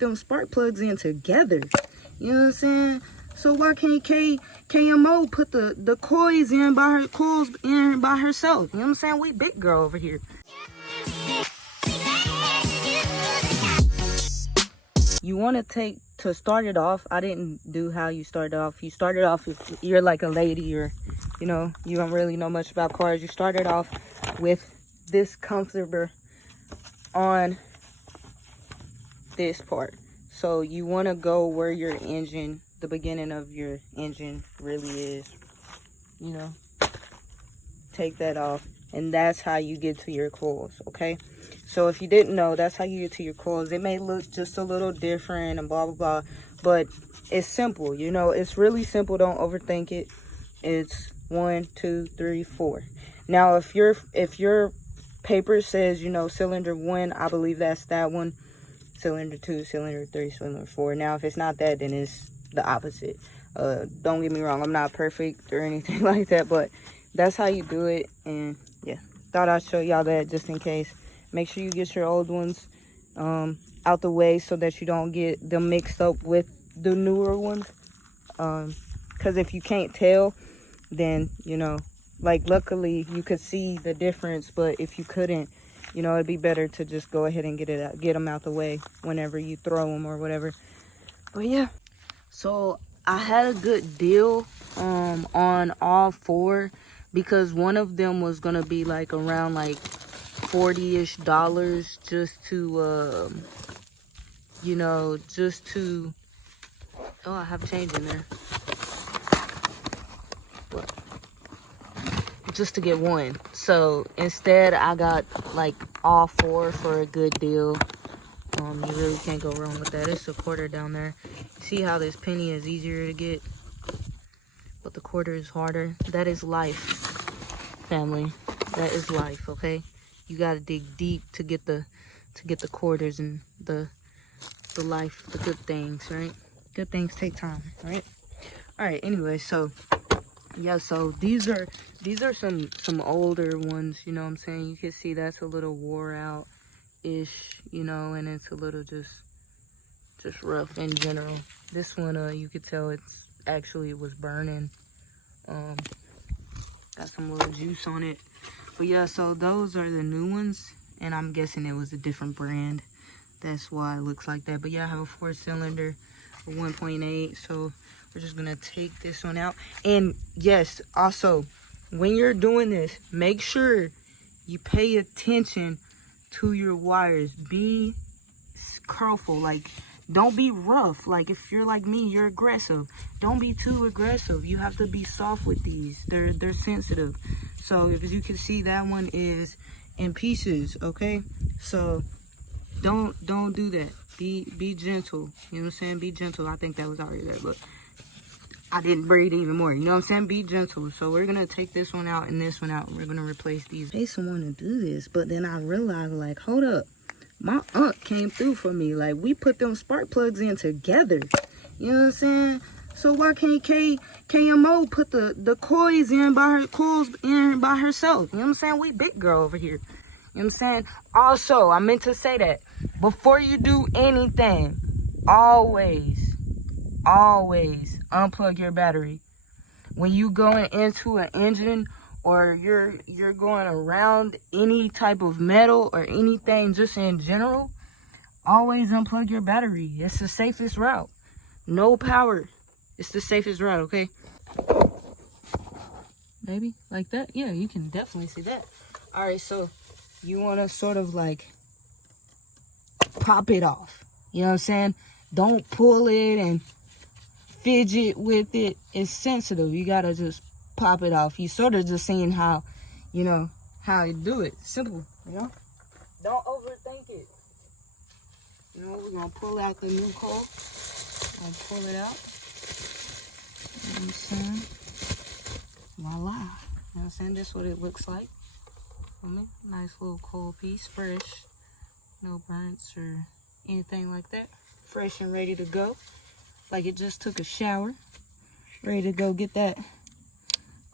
them spark plugs in together. You know what I'm saying? So why can't KMO put the coils in by herself? You know what I'm saying? We big girl over here. You want to start it off. I didn't do how you started off. You started off if you're like a lady or, you know, you don't really know much about cars. You started off with this comforter on this part. So you want to go where your engine, the beginning of your engine really is, you know, take that off, and that's how you get to your coils. Okay, so if you didn't know, that's how you get to your coils. It may look just a little different and blah blah blah, but it's simple. You know, it's really simple. Don't overthink it. It's 1 2 3 4. Now if your paper says, you know, cylinder 1, I believe that's that one. Cylinder 2, cylinder 3, cylinder 4. Now if it's not that, then it's the opposite. Don't get me wrong, I'm not perfect or anything like that, but that's how you do it. And yeah, thought I'd show y'all that just in case. Make sure you get your old ones out the way so that you don't get them mixed up with the newer ones, because if you can't tell, then, you know, like, luckily you could see the difference, but if you couldn't, you know, it'd be better to just go ahead and get them out the way whenever you throw them or whatever. But yeah, so I had a good deal on all 4, because one of them was gonna be like around like $40-ish just to you know, just to, oh, I have change in there, what? Just to get one. So instead I got like all 4 for a good deal. You really can't go wrong with that. It's a quarter down there. See how this penny is easier to get, but the quarter is harder? That is life, family. That is life. Okay, you gotta dig deep to get the quarters and the life, the good things, right? Good things take time, right? All right, anyway, so yeah, so these are some older ones, you know what I'm saying? You can see that's a little wore out ish, you know, and it's a little just rough in general. This one, you could tell it's actually was burning. Got some little juice on it. But yeah, so those are the new ones, and I'm guessing it was a different brand. That's why it looks like that. But yeah, I have a 4-cylinder, a 1.8, so we're just gonna take this one out. And yes, also, when you're doing this, make sure you pay attention to your wires. Be careful, like, don't be rough. Like, if you're like me, you're aggressive. Don't be too aggressive. You have to be soft with these. They're sensitive. So if you can see, that one is in pieces, okay? So don't do that. Be gentle. You know what I'm saying? Be gentle. I think that was already there, but I didn't braid even more. You know what I'm saying? Be gentle. So we're gonna take this one out and this one out. We're gonna replace these. I paid someone to do this, but then I realized, like, hold up, my aunt came through for me. Like, we put them spark plugs in together. You know what I'm saying? So why can't KMO put the coils in by herself? You know what I'm saying? We big girl over here. You know what I'm saying? Also, I meant to say that before you do anything, always unplug your battery. When you going into an engine, or you're going around any type of metal or anything just in general, always unplug your battery. It's the safest route. No power. It's the safest route, okay? Maybe like that? Yeah, you can definitely see that. All right, so you want to sort of like pop it off. You know what I'm saying? Don't pull it and fidget with it. It's sensitive. You gotta just pop it off. You sort of just seeing how, you know, how you do it. Simple, you know? Don't overthink it. You know, we're gonna pull out the new coil. I'll pull it out. You know what I'm saying? Voila. You know what I'm saying? This is what it looks like. Nice little coil piece, fresh. No burns or anything like that. Fresh and ready to go. Like it just took a shower. Ready to go get that.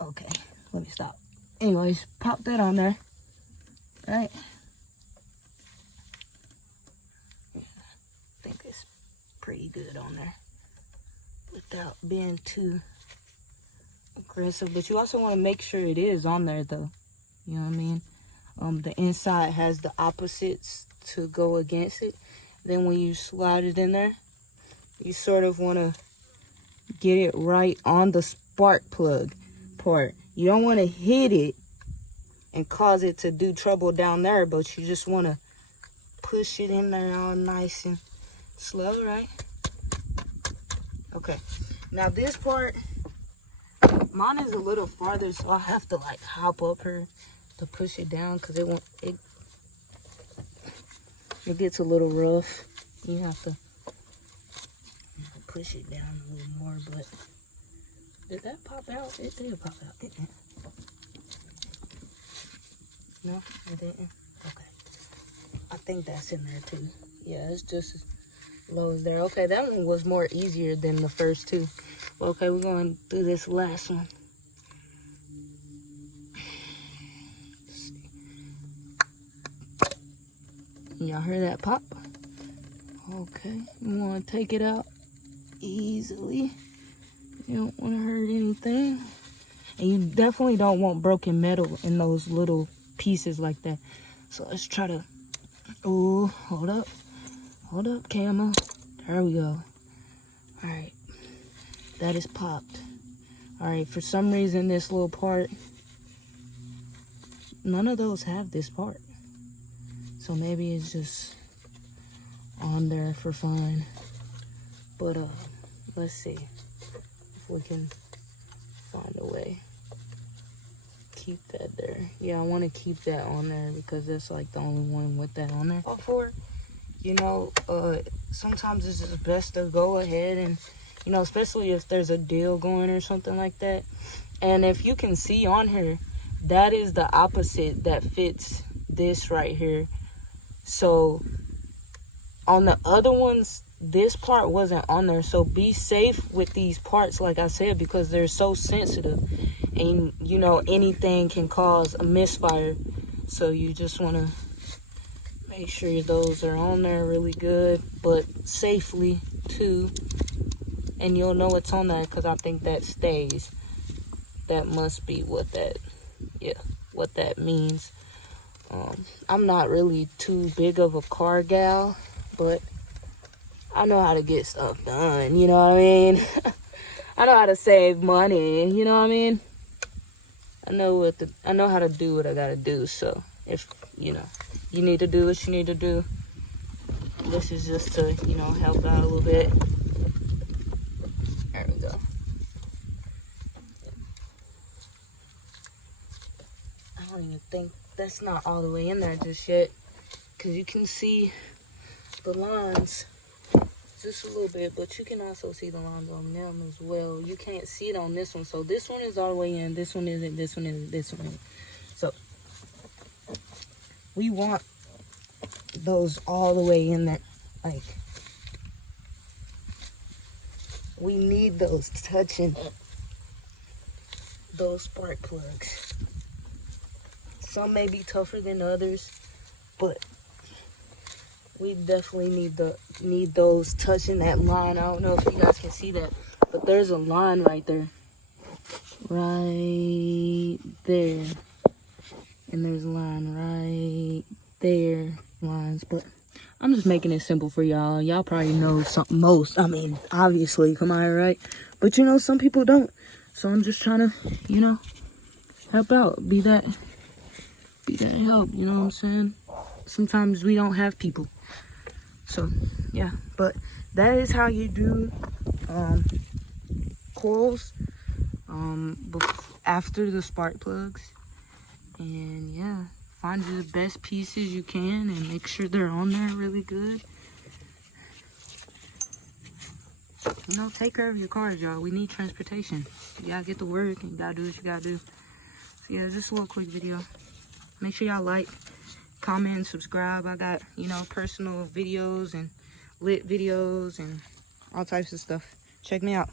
Okay, let me stop. Anyways, pop that on there. All right. Yeah, I think it's pretty good on there without being too aggressive. But you also want to make sure it is on there though. You know what I mean? The inside has the opposites to go against it. Then when you slide it in there, you sort of want to get it right on the spark plug part. You don't want to hit it and cause it to do trouble down there, but you just want to push it in there all nice and slow, right? Okay, now this part, mine is a little farther, so I have to like hop up here to push it down, because it gets a little rough. You have to push it down a little more. But did that pop out? It did pop out, didn't it? No, it didn't. Okay, I think that's in there too. Yeah, it's just as low as there. Okay, that one was more easier than the first two. Okay, we're going to do this last one. Y'all hear that pop? Okay, you want to take it out easily. You don't want to hurt anything. And you definitely don't want broken metal in those little pieces like that. So let's try to... Ooh, hold up. Hold up, camera. There we go. Alright. That is popped. Alright, for some reason this little part... None of those have this part. So maybe it's just on there for fun. But let's see if we can find a way. Keep that there. Yeah, I want to keep that on there because that's like the only one with that on there. For, you know, sometimes it's just best to go ahead and, you know, especially if there's a deal going or something like that. And if you can see on here, that is the opposite that fits this right here. So on the other ones, this part wasn't on there. So be safe with these parts, like I said, because they're so sensitive. And, you know, anything can cause a misfire. So you just want to make sure those are on there really good, but safely too. And you'll know it's on there because I think that stays. That must be what that, yeah, what that means. I'm not really too big of a car gal, but I know how to get stuff done, you know what I mean? I know how to save money, you know what I mean? I know how to do what I gotta do. So if, you know, you need to do what you need to do, this is just to, you know, help out a little bit. There we go. I don't even think that's not all the way in there just yet, because you can see the lines just a little bit, but you can also see the lines on them as well. You can't see it on this one, so this one is all the way in, this one isn't, this one isn't, this one isn't. So we want those all the way in there. Like, we need those touching those spark plugs. Some may be tougher than others, but we definitely need those touching that line. I don't know if you guys can see that, but there's a line right there. Right there. And there's a line right there. Lines, but I'm just making it simple for y'all. Y'all probably know something most. I mean, obviously, come on, right? But you know, some people don't. So I'm just trying to, you know, help out. Be that help, you know what I'm saying? Sometimes we don't have people. So, yeah. But that is how you do coils after the spark plugs. And, yeah. Find you the best pieces you can and make sure they're on there really good. You know, take care of your cars, y'all. We need transportation. You gotta get to work and you gotta do what you gotta do. So yeah, just a little quick video. Make sure y'all like, comment, and subscribe. I got, you know, personal videos and lit videos and all types of stuff. Check me out.